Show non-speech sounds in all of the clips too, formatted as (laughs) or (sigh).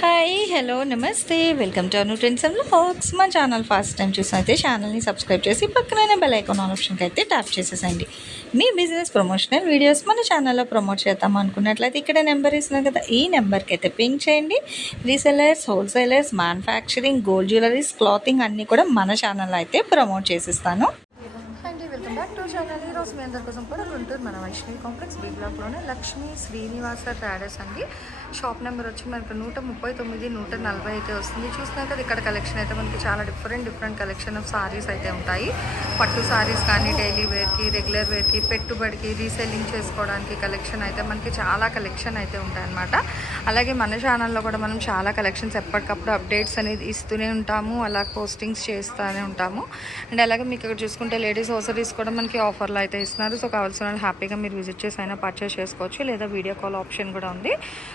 Hi hello నమస్తే welcome to Anu trends and facts మా channel first time చూసినైతే ఛానల్ని సబ్స్క్రైబ్ చేసి పక్కనే బెల్ ఐకాన్ ఆప్షన్కి అయితే ట్యాప్ చేసేసండి మీ బిజినెస్ ప్రమోషనల్ వీడియోస్ మన ఛానల్లో ప్రమోట్ చేద్దాం అనుకున్నట్లయితే ఇక్కడ నెంబర్ ఇస్తున్నాం కదా ఈ నెంబర్కి అయితే పింక్ చేయండి. Resellers wholesalers manufacturing gold jewelleries clothing అన్నీ కూడా మన ఛానల్లో అయితే ప్రమోట్ చేసిస్తాను. అండి వెల్కమ్ బ్యాక్ టు ఛానల్ ఈ రోజు మీ అందరి కోసం కూడా గుంటూరు మన వైష్ణవి కాంప్లెక్స్ బీ బ్లాక్లోనే లక్ష్మీ శ్రీనివాస ట్రాడర్స్ అండి. షాప్ నెంబర్ వచ్చి మనకు నూట ముప్పై తొమ్మిది నూట నలభై అయితే వస్తుంది. చూసినా కదా ఇక్కడ కలెక్షన్ అయితే మనకి చాలా different different collection of saris అయితే ఉంటాయి. పట్టు సారీస్ కానీ డైలీ వేర్కి రెగ్యులర్ వేర్కి పెట్టుబడికి రీసెల్లింగ్ చేసుకోవడానికి కలెక్షన్ అయితే మనకి చాలా కలెక్షన్ అయితే ఉంటాయన్నమాట. అలాగే మన ఛానల్లో కూడా మనం చాలా కలెక్షన్స్ ఎప్పటికప్పుడు అప్డేట్స్ అనేది ఇస్తూనే ఉంటాము. అలా పోస్టింగ్స్ చేస్తూనే ఉంటాము. అండ్ అలాగే మీకు ఇక్కడ చూసుకుంటే లేడీస్ హోసరీస్ కూడా మనకి ఆఫర్లో అయితే ఇస్తున్నారు. సో కావాల్సిన వాళ్ళు హ్యాపీగా మీరు విజిట్ చేసి అయినా పర్చేస్ చేసుకోవచ్చు. లేదా వీడియో కాల్ ఆప్షన్ కూడా ఉంది.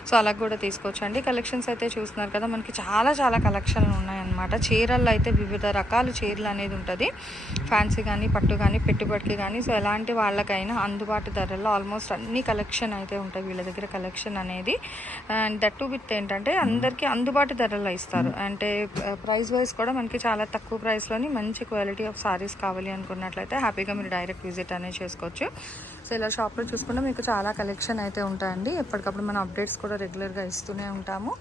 సో అలా కూడా తీసుకోవచ్చు. అండి కలెక్షన్స్ అయితే చూస్తున్నారు కదా మనకి చాలా చాలా కలెక్షన్లు ఉన్నాయన్నమాట. చీరల్లో అయితే వివిధ రకాల చీరలు అనేది ఉంటుంది. ఫ్యాన్సీ కానీ పట్టు కానీ పెట్టుబడికి కానీ సో ఎలాంటి వాళ్ళకైనా అందుబాటు ధరల్లో ఆల్మోస్ట్ అన్ని కలెక్షన్ అయితే ఉంటాయి వీళ్ళ దగ్గర కలెక్షన్ అనేది. అండ్ దట్టు విత్ ఏంటంటే అందరికీ అందుబాటు ధరల్లో ఇస్తారు. అంటే uh, ప్రైస్ వైజ్ కూడా మనకి చాలా తక్కువ ప్రైస్లోని మంచి క్వాలిటీ ఆఫ్ సారీస్ కావాలి అనుకున్నట్లయితే హ్యాపీగా మీరు డైరెక్ట్ విజిట్ అనేది చేసుకోవచ్చు. సో ఇలా షాప్లో చూసుకుంటే మీకు చాలా కలెక్షన్ అయితే ఉంటాయండి. ఎప్పటికప్పుడు మనం అప్డేట్స్ కూడా రెగ్యులర్గా ఇస్తూనే ఉంటాము.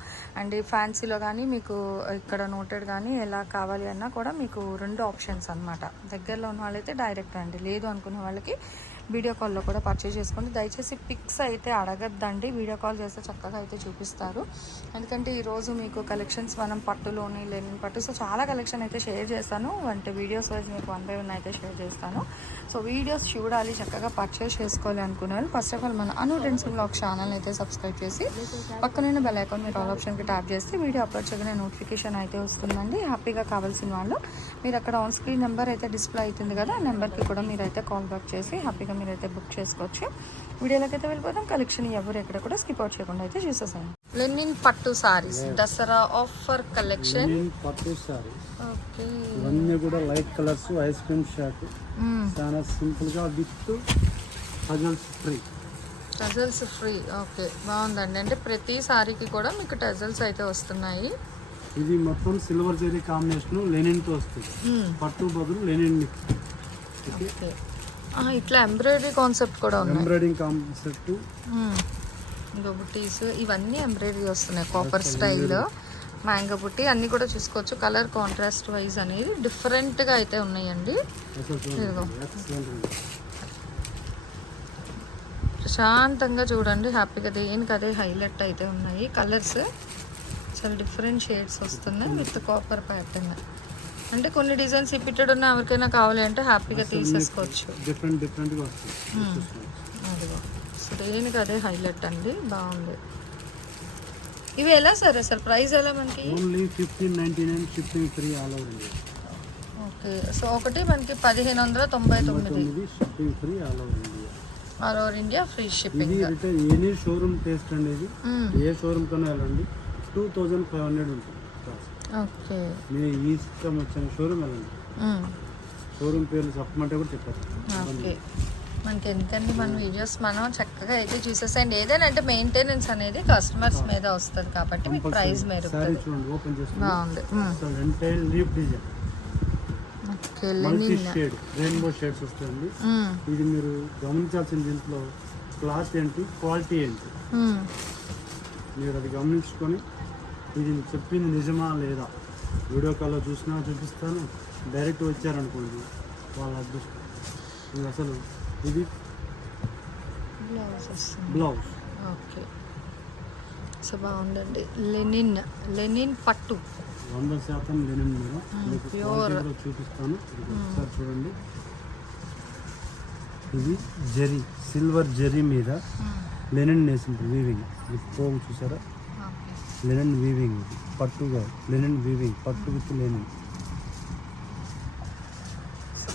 అండ్ ఫ్యాన్సీలో కానీ మీకు ఇక్కడ నోటెడ్ కానీ ఎలా కావాలి అన్నా కూడా మీకు రెండు ఆప్షన్స్ అనమాట దగ్గరలో ఉన్న వాళ్ళైతే డైరెక్ట్ అండి. లేదు అనుకునే వాళ్ళకి వీడియో కాల్లో కూడా పర్చేజ్ చేసుకోండి. దయచేసి పిక్స్ అయితే అడగద్దండి. వీడియో కాల్ చేస్తే చక్కగా అయితే చూపిస్తారు. ఎందుకంటే ఈరోజు మీకు కలెక్షన్స్ మనం పట్టులోని లెనిన్ పట్టు సో చాలా కలెక్షన్ అయితే షేర్ చేస్తాను. అంటే వీడియోస్ వైజ్ మీకు వన్ బై వన్ అయితే షేర్ చేస్తాను. సో వీడియోస్ చూడాలి చక్కగా పర్చేస్ చేసుకోవాలి అనుకునే వాళ్ళు ఫస్ట్ ఆఫ్ ఆల్ మన అను డెన్స్ బ్లాగ్ ఛానల్ అయితే సబ్స్క్రైబ్ చేసి పక్కనున్న బెల్ ఐకాన్ మీరు ఆల్ ఆప్షన్కి ట్యాప్ చేస్తే వీడియో అప్లోడ్ చేయగానే నోటిఫికేషన్ అయితే వస్తుందండి. హ్యాపీగా కావాల్సిన వాళ్ళు. మీరు అక్కడ ఆన్ స్క్రీన్ నెంబర్ అయితే డిస్ప్లే అవుతుంది కదా ఆ నెంబర్కి కూడా మీరైతే కాల్ బ్యాక్ చేసి హ్యాపీగా మీరైతే బుక్ చేసుకోవచ్చు. వీడియోలోకి అయితే వెళ్ళిపోతాం కలెక్షన్ ఎవరు ఎక్కడ కూడా స్కిప్ అవుట్ చేయకుండా అయితే చూసేసాను లెనిన్ పట్టు సారీస్ దసరా ఆఫర్ కలెక్షన్ పట్టు సారీ ఓకే ఇవన్నీ కూడా light colours ice cream shirt చాలా సింపుల్గా with puzzles free tassels free okay బాగుందండి. అంటే ప్రతి సారీకి కూడా మీకు టజల్స్ అయితే వస్తున్నాయి. ఇది మొత్తం సిల్వర్ జెరీ కాంబినేషన్ లెనిన్తో వస్తుంది. పట్టు బదులు లెనిన్ మిక్స్ ఓకే ఇట్లా ఎంబ్రాయిడరీ కాన్సెప్ట్ కూడా ఉన్నాయి. ఎంబ్రాయిడింగ్ కాన్సెప్ట్ ఇంకో బుట్టీస్ ఇవన్నీ ఎంబ్రాయిడరీ వస్తున్నాయి కాపర్ స్టైల్ మ్యాంగో బుట్టి అన్నీ కూడా చూసుకోవచ్చు. కలర్ కాంట్రాస్ట్ వైజ్ అనేది డిఫరెంట్గా అయితే ఉన్నాయండి. ప్రశాంతంగా చూడండి హ్యాపీగా దేనికి అదే హైలైట్ అయితే ఉన్నాయి. కలర్స్ చాలా డిఫరెంట్ షేడ్స్ వస్తున్నాయి విత్ కాపర్ ప్యాటర్న్ అంటే కొన్ని డిజైన్స్ రిపీటెడ్ ఉన్న ఎవరికైనా కావాలి అంటే హ్యాపీగా తీసేసుకోవచ్చు. డిఫరెంట్ డిఫరెంట్ అదిగో. సో దేనికి అదే హైలైట్ అండి. బాగుంది. ఇవి ఎలా సరే? సార్ ప్రైస్ ఎలా మనకి? Only fifteen ninety nine shipping free all over India okay. So ఒకటి మనకి పదిహేను వందల తొంభై తొమ్మిది. Shipping free all over India all over India free ఇది shipping retail any showroom taste అనేది ఏ షోరూమ్ కన్నా వెళ్ళండి. టూ థౌజండ్ ఫైవ్ హండ్రెడ్ ఉంటుంది. ఓకే. మీరు ఈ ఇష్టం వచ్చిన షోరూమ్ వెళ్ళండి. షోరూమ్ పేర్లు చెప్పమంటే కూడా చెప్పారు. ఓకే. మనకి ఎందుకండి మన వీడియోస్ మనం చక్కగా అయితే చూసేసండి ఏదైనా అంటే మెయింటెనెన్స్ అనేది కస్టమర్స్ మీద వస్తుంది కాబట్టి మీకు ప్రైస్ మెరుగుతుంది. బాగుంది. మల్టీ షేడ్ రెయిన్బో షేడ్స్ వస్తుంది ఇది మీరు గమనించాల్సిన దీంట్లో క్లాత్ ఏంటి క్వాలిటీ ఏంటి? మీరు అది గమనించుకొని ఇది చెప్పింది నిజమా లేదా? వీడియో కాల్లో చూసినా చూపిస్తాను. డైరెక్ట్ వచ్చారనుకోండి వాళ్ళ అదృష్టం. ఇది అసలు ఇది బ్లౌజ్ ఓకే. సో బాగుందండి. లెనిన్ లెనిన్ పట్టు. వంద శాతం లెనిన్ మీద చూపిస్తాను. ఒకసారి చూడండి. ఇది జరీ సిల్వర్ జరీ మీద లెనిన్ నేసింది వీవింగ్ ఇది పోగు చూసారా? లెనిన్ వీవింగ్ పట్టుగా లెనిన్ వీవింగ్ పట్టు విత్ లెనిన్.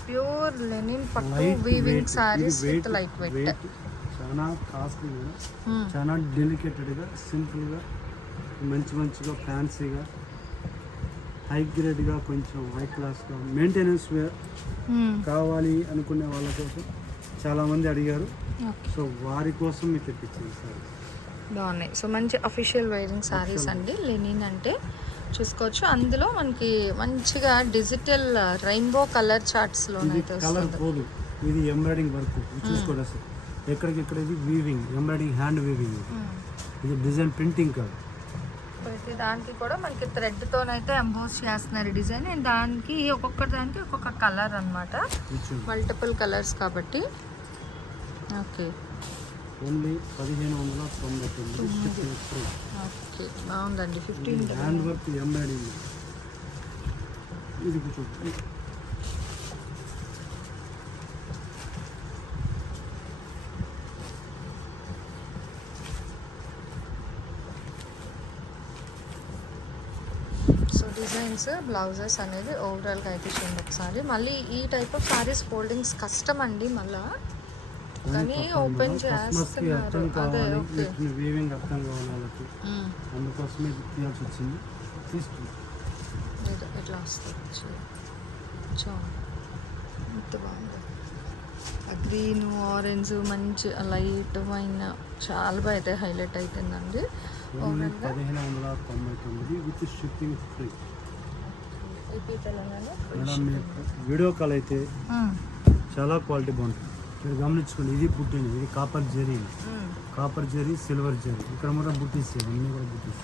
ప్యూర్ లెనిన్ పట్టు weaving saris with light weight చాలా కాస్ట్లీగా చాలా డెలికేటెడ్గా సింపుల్గా మంచి మంచిగా ఫ్యాన్సీగా హై గ్రేడ్గా కొంచెం హై క్లాస్గా మెయింటెనెన్స్ వేర్ కావాలి అనుకునే వాళ్ళ కోసం చాలామంది అడిగారు. సో వారి కోసం మీకు తెప్పించాను సార్. బాగున్నాయి. సో మంచి అఫీషియల్ వైరింగ్ సారీస్ అండి. లెనిన్ అంటే చూసుకోవచ్చు. అందులో మనకి మంచిగా డిజిటల్ రెయిన్బో కలర్ చార్ట్స్ ఇది లోనైతే కలర్ వస్తుంది. ఇది ఎంబ్రాయిడింగ్ వర్క్ చూసుకోండి అసలు. ఎక్కడికి ఎక్కడ ఇది వీవింగ్ ఎంబ్రాయిడింగ్ హ్యాండ్ వీవింగ్. ఇది. డిజైన్ ప్రింటింగ్ కాదు. ప్రతి దానికి కూడా మనకి థ్రెడ్ తోనైతే ఎంబోస్ చేస్తున్నారు డిజైన్ అండ్ దానికి ఒక్కొక్క దానికి ఒక్కొక్క కలర్ చూడండి మల్టిపుల్ కలర్స్ కాబట్టి. ఓకే ఓన్లీ పదిహేను వందల తొంభై తొమ్మిది ఓకే బాగుందండి. ఫిఫ్టీన్ హ్యాండ్ వర్క్ ఎంబ్రాయిడింగ్ ఇది చూడండి డిజైన్స్ బ్లౌజెస్ అనేది ఓవరాల్గా అయితే చూడండి ఒకసారి. మళ్ళీ ఈ టైప్ ఆఫ్ సారీస్ ఫోల్డింగ్స్ కష్టం అండి మళ్ళా. కానీ ఓపెన్ చేస్తున్నారు. అదే కావాలి. ఓకే వీటిని వీవింగ్ అర్థం కావాలి వాళ్ళకి. అందుకోసమే ఇది తీయాల్సి వచ్చింది. తీసుకుంది ఎట్లా వస్తుంది చూ ఎంత బాగుంది. ఆ గ్రీన్ ఆరెంజ్ మంచి లైట్ అయిన చాలా బాగా అయితే హైలైట్ అవుతుందండి ఓన్లీ ఓవరాల్గా పదిహేను వందల తొంభై తొమ్మిది with shipping free video call అయితే చాలా క్వాలిటీ బాగుంటుంది. మీరు గమనించుకోండి ఇది బుట్టిని ఇది copper zari copper zari silver zari ఇక్కడ కూడా బుట్టీస్ అన్నీ కూడా బుట్టీస్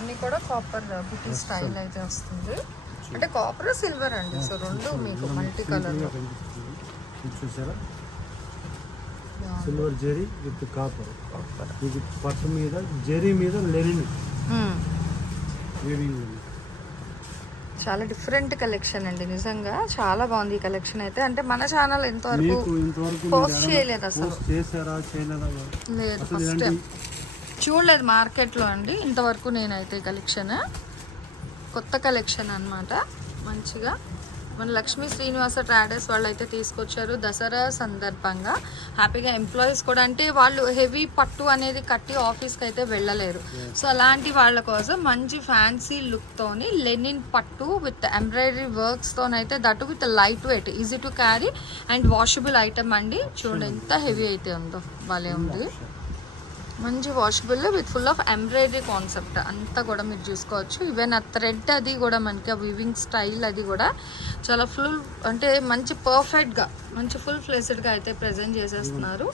అన్ని కూడా కాపర్ బుటీ స్టైల్ అయితే వస్తుంది. అంటే కాపర్ సిల్వర్ అండి? సో రెండు మీకు మల్టీ కలర్ చూసారా? సిల్వర్ జరీ విత్ కాపర్ ఇది పట్టు మీద జరీ మీద లెనిన్ వీవింగ్ ఉంది. చాలా డిఫరెంట్ కలెక్షన్ అండి నిజంగా. చాలా బాగుంది ఈ కలెక్షన్ అయితే. అంటే మన ఛానల్ ఎంతవరకు పోస్ట్ చేయలేదు అసలు. లేదు ఫస్ట్ ఇలాంటి చూడలేదు మార్కెట్లో అండి ఇంతవరకు నేనైతే కలెక్షన్ కొత్త కలెక్షన్ అన్నమాట మంచిగా. మన లక్ష్మీ శ్రీనివాస ట్రాడర్స్ వాళ్ళు అయితే తీసుకొచ్చారు దసరా సందర్భంగా. హ్యాపీగా ఎంప్లాయీస్ కూడా అంటే వాళ్ళు హెవీ పట్టు అనేది కట్టి ఆఫీస్కి అయితే వెళ్ళలేరు. సో అలాంటి వాళ్ళ కోసం మంచి ఫ్యాన్సీ లుక్తోని లెనిన్ పట్టు with embroidery వర్క్స్తోనైతే that with light weight easy to carry and washable item అండి. చూడండి ఎంత హెవీ అయితే ఉందో భలే ఉంది. మంచి washable with full of embroidery concept అంతా కూడా మీరు చూసుకోవచ్చు. ఈవెన్ ఆ థ్రెడ్ అది కూడా మనకి ఆ వివింగ్ స్టైల్ అది కూడా చాలా ఫుల్ అంటే మంచి పర్ఫెక్ట్గా మంచి ఫుల్ ఫ్లెస్డ్గా అయితే ప్రజెంట్ చేసేస్తున్నారు.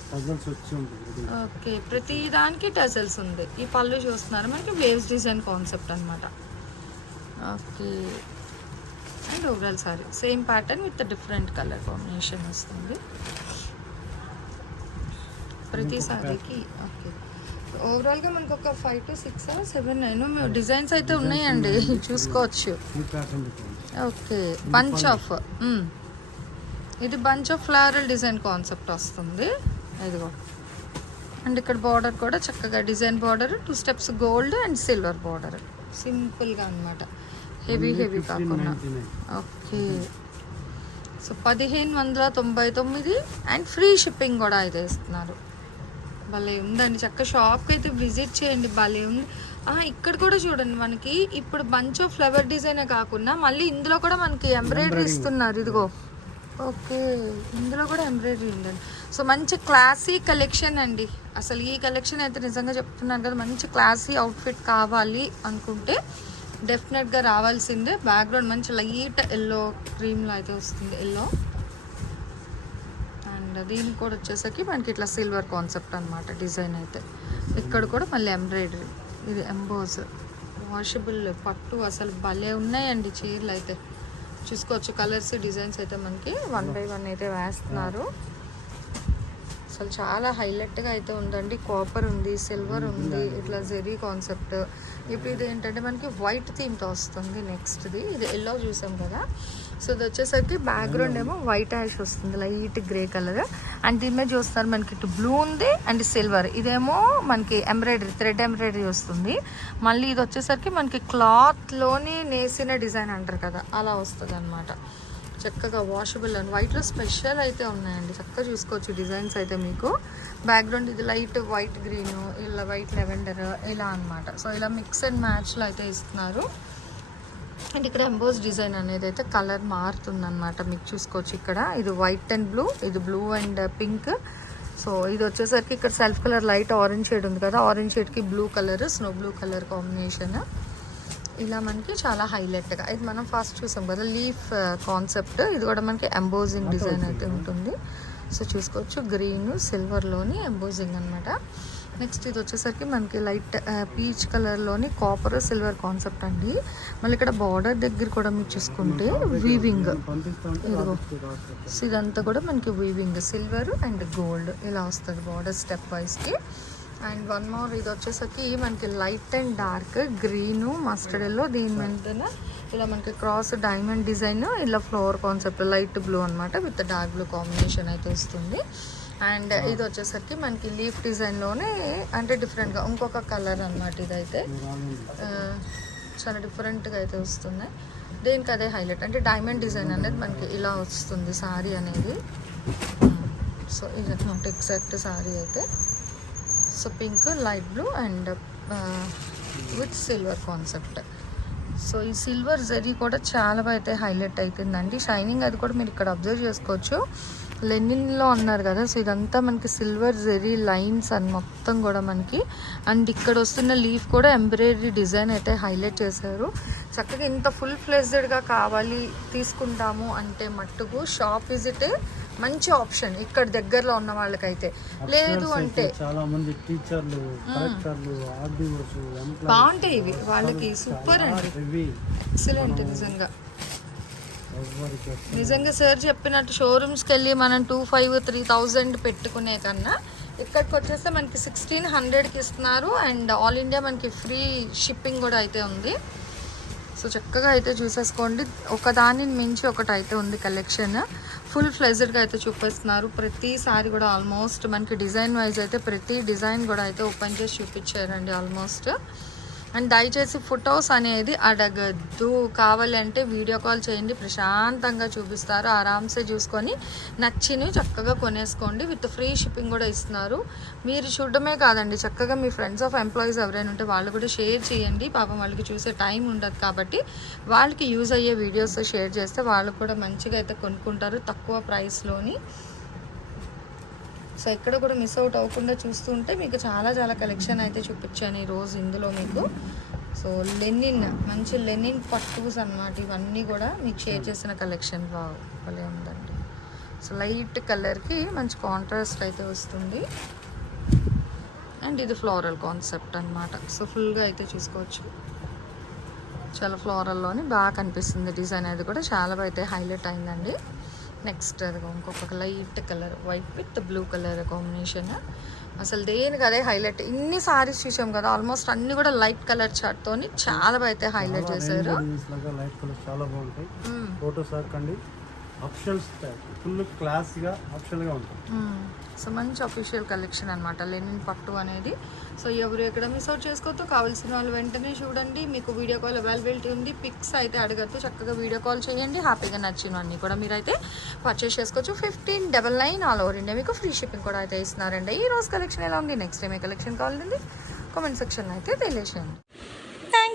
ఓకే ప్రతి దానికి టజల్స్ ఉంది. ఈ పళ్ళు చూస్తున్నారు? మనకి వేవ్స్ డిజైన్ కాన్సెప్ట్ అనమాట okay and overall sari same pattern with different colour combination వస్తుంది. ప్రతి సారీకి ఓకే ఓవరాల్గా మనకు ఒక five to six seven nine designs అయితే ఉన్నాయండి. (laughs) చూసుకోవచ్చు. ఓకే బంచ్ ఆఫ్ ఇది bunch of floral design concept వస్తుంది. ఇదిగో. అండ్ ఇక్కడ బార్డర్ కూడా చక్కగా design border two steps gold and silver border సింపుల్గా అనమాట హెవీ హెవీ కాకుండా. ఓకే సో పదిహేను వందల తొంభై తొమ్మిది అండ్ ఫ్రీ షిప్పింగ్ కూడా అయితే ఇస్తున్నారు. భలే ఉందండి. చక్క షాప్కి అయితే విజిట్ చేయండి. భలే ఉంది. ఆ, ఇక్కడ కూడా చూడండి మనకి. ఇప్పుడు బంచ్ ఆఫ్ ఫ్లవర్ డిజైనే కాకుండా మళ్ళీ ఇందులో కూడా మనకి ఎంబ్రాయిడరీ ఇస్తున్నారు. ఇదిగో. ఓకే. ఇందులో కూడా ఎంబ్రాయిడరీ ఉందండి. సో మంచి క్లాసీ కలెక్షన్ అండి. అసలు ఈ కలెక్షన్ అయితే నిజంగా చెప్తున్నాను కదా మంచి క్లాసీ అవుట్ఫిట్ కావాలి అనుకుంటే డెఫినెట్గా రావాల్సిందే. బ్యాక్గ్రౌండ్ మంచి లైట్ ఎల్లో క్రీమ్లో అయితే వస్తుంది. ఎల్లో అండ్ దీనికి కూడా వచ్చేసరికి మనకి ఇట్లా సిల్వర్ కాన్సెప్ట్ అనమాట డిజైన్ అయితే. ఇక్కడ కూడా మళ్ళీ ఎంబ్రాయిడరీ ఇది ఎంబోజ్ వాషబుల్ పట్టు అసలు భలే ఉన్నాయండి చీరలు అయితే. చూసుకోవచ్చు కలర్స్ డిజైన్స్ అయితే మనకి వన్ బై వన్ అయితే వేస్తున్నారు. అసలు చాలా హైలైట్గా అయితే ఉందండి. కాపర్ ఉంది సిల్వర్ ఉంది ఇట్లా జెరీ కాన్సెప్ట్ ఇప్పుడు ఇది ఏంటంటే మనకి వైట్ థీమ్తో వస్తుంది నెక్స్ట్ది ఇది ఎల్లో చూసాం కదా. సో ఇది వచ్చేసరికి బ్యాక్గ్రౌండ్ ఏమో వైట్ యాష్ వస్తుంది లైట్ గ్రే కలర్ అండ్ దీని మీద చూస్తున్నారు మనకి ఇటు బ్లూ ఉంది అండ్ సిల్వర్ ఇదేమో మనకి ఎంబ్రాయిడరీ థ్రెడ్ ఎంబ్రాయిడరీ వస్తుంది. మళ్ళీ ఇది వచ్చేసరికి మనకి క్లాత్లోని నేసిన డిజైన్ అంటారు కదా అలా వస్తుంది అనమాట చక్కగా వాషబుల్ అని వైట్లో స్పెషల్ అయితే ఉన్నాయండి. చక్కగా చూసుకోవచ్చు డిజైన్స్ అయితే మీకు. బ్యాక్గ్రౌండ్ ఇది లైట్ వైట్ గ్రీన్ ఇలా వైట్ లెవెండర్ ఇలా అన్నమాట. సో ఇలా మిక్స్ అండ్ మ్యాచ్లో అయితే ఇస్తున్నారు. అండ్ ఇక్కడ ఎంబోస్ డిజైన్ అనేది అయితే కలర్ మారుతుందన్నమాట. మీకు చూసుకోవచ్చు ఇక్కడ. ఇది వైట్ అండ్ బ్లూ ఇది బ్లూ అండ్ పింక్. సో ఇది వచ్చేసరికి ఇక్కడ self colour light orange shade ఉంది కదా. Orange షేడ్కి blue colour snow blue colour combination. ఇలా మనకి చాలా హైలైట్గా ఇది మనం ఫస్ట్ చూసాం కదా లీఫ్ కాన్సెప్ట్. ఇది కూడా మనకి ఎంబోజింగ్ డిజైన్ అయితే ఉంటుంది. సో చూసుకోవచ్చు గ్రీన్ సిల్వర్లోని ఎంబోజింగ్ అనమాట నెక్స్ట్ ఇది వచ్చేసరికి మనకి లైట్ పీచ్ కలర్లోని కాపర్ సిల్వర్ కాన్సెప్ట్ అండి. మళ్ళీ ఇక్కడ బార్డర్ దగ్గర కూడా మీరు చూసుకుంటే వీవింగ్ ఇదిగో. ఇదంతా కూడా మనకి వీవింగ్ సిల్వర్ అండ్ గోల్డ్ ఇలా వస్తుంది బార్డర్ స్టెప్ వైజ్కి అండ్ వన్ మోర్ ఇది వచ్చేసరికి మనకి light and dark green mustard yellow దీని వెంటన ఇలా మనకి క్రాస్ డైమండ్ డిజైన్ ఇలా ఫ్లవర్ కాన్సెప్ట్ లైట్ బ్లూ అన్నమాట విత్ డార్క్ బ్లూ కాంబినేషన్ అయితే వస్తుంది. అండ్ ఇది వచ్చేసరికి మనకి లీఫ్ డిజైన్లోనే అంటే డిఫరెంట్గా ఇంకొక కలర్ అన్నమాట ఇదైతే. చాలా డిఫరెంట్గా అయితే వస్తున్నాయి. దేనికి అదే హైలైట్ అంటే డైమండ్ డిజైన్ అనేది మనకి ఇలా వస్తుంది సారీ అనేది. సో ఇది అనమాట ఎగ్జాక్ట్ సారీ అయితే. So pink light blue and with silver concept so ఈ సిల్వర్ జరీ కూడా చాలా అయితే హైలైట్ అవుతుందండి షైనింగ్ అది కూడా మీరు ఇక్కడ అబ్జర్వ్ చేసుకోవచ్చు. లెనిన్లో అన్నారు కదా సో ఇదంతా మనకి సిల్వర్ జెరీ లైన్స్ అని మొత్తం కూడా మనకి. అండ్ ఇక్కడ వస్తున్న లీఫ్ కూడా ఎంబ్రాయిడరీ డిజైన్ అయితే హైలైట్ చేశారు. చక్కగా ఇంత ఫుల్ ఫ్లెజ్డ్గా కావాలి తీసుకుంటాము అంటే మట్టుకు షాప్ విజిట్ మంచి ఆప్షన్ ఇక్కడ దగ్గరలో ఉన్న వాళ్ళకైతే. లేదు అంటే చాలా మంది టీచర్లు బాగుంటాయి ఇవి. వాళ్ళకి సూపర్ అండి. ఎక్సలెంట్ నిజంగా. నిజంగా సార్ చెప్పినట్టు షోరూమ్స్కి వెళ్ళి మనం టూ ఫైవ్ త్రీ థౌజండ్ పెట్టుకునే కన్నా ఇక్కడికి వచ్చేస్తే మనకి సిక్స్టీన్ హండ్రెడ్కి ఇస్తున్నారు అండ్ ఆల్ ఇండియా మనకి ఫ్రీ షిప్పింగ్ కూడా అయితే ఉంది. సో చక్కగా అయితే చూసేసుకోండి. ఒకదాని మించి ఒకటి అయితే ఉంది కలెక్షన్ ఫుల్ ఫ్లెజర్గా అయితే చూపిస్తున్నారు. ప్రతిసారి కూడా ఆల్మోస్ట్ మనకి డిజైన్ వైజ్ అయితే ప్రతి డిజైన్ కూడా అయితే ఓపెన్ చేసి చూపించారండి ఆల్మోస్ట్ అండ్ దయచేసి ఫొటోస్ అనేది అడగద్దు. కావాలంటే వీడియో కాల్ చేయండి ప్రశాంతంగా చూపిస్తారు ఆరామ్సే చూసుకొని నచ్చినవి చక్కగా కొనేసుకోండి. విత్ ఫ్రీ షిప్పింగ్ కూడా ఇస్తున్నారు. మీరు చూడడమే కాదండి చక్కగా మీ ఫ్రెండ్స్ ఆఫ్ ఎంప్లాయీస్ ఎవరైనా ఉంటే వాళ్ళు కూడా షేర్ చేయండి. పాపం వాళ్ళకి చూసే టైం ఉండదు కాబట్టి వాళ్ళకి యూజ్ అయ్యే వీడియోస్ షేర్ చేస్తే వాళ్ళు కూడా మంచిగా అయితే కొనుక్కుంటారు తక్కువ ప్రైస్లోని. సో ఎక్కడ కూడా మిస్ అవుట్ అవ్వకుండా చూస్తుంటే మీకు చాలా చాలా కలెక్షన్ అయితే చూపించాను ఈరోజు ఇందులో మీకు. సో లెనిన్ మంచి లెనిన్ పట్టుస్ అన్నమాట. ఇవన్నీ కూడా మీకు షేర్ చేసిన కలెక్షన్. బాగులే ఉందండి. సో లైట్ కలర్కి మంచి కాంట్రాస్ట్ అయితే వస్తుంది. అండ్ ఇది ఫ్లోరల్ కాన్సెప్ట్ అనమాట సో ఫుల్గా అయితే చూసుకోవచ్చు. చాలా ఫ్లోరల్లోని బాగా కనిపిస్తుంది డిజైన్ అది కూడా. చాలా అయితే హైలైట్ అయిందండి. నెక్స్ట్ అది ఇంకొక light colour white with blue colour combination అసలు దేనికి అదే హైలైట్ ఇన్ని సారీస్ చూసాం కదా ఆల్మోస్ట్ అన్ని కూడా లైట్ కలర్ తోని చాలా అయితే హైలైట్ చేశారు. లాగా లైట్ కలర్ చాలా బాగుంటాయి. మ్మ్. ఫోటోస్ ఆప్షన్స్ ఫుల్ క్లాస్గా ఉంటుంది. సో మంచి అఫీషియల్ కలెక్షన్ అనమాట లెనిన్ పట్టు అనేది. సో ఎవరు ఎక్కడ మిస్ అవుట్ చేసుకోవద్దు. కావాల్సిన వాళ్ళు వెంటనే చూడండి. మీకు వీడియో కాల్ అవైలబిలిటీ ఉంది. పిక్స్ అయితే అడగద్దు. చక్కగా వీడియో కాల్ చేయండి. హ్యాపీగా నచ్చినవన్నీ కూడా మీరైతే పర్చేస్ చేసుకోవచ్చు. Fifteen double nine all over India మీకు ఫ్రీ షిప్పింగ్ కూడా అయితే ఇస్తున్నారండి. ఈ రోజు కలెక్షన్ ఎలా ఉంది? నెక్స్ట్ టైం ఏ కలెక్షన్ కావాలండి కామెంట్ సెక్షన్లో అయితే తెలియజేయండి.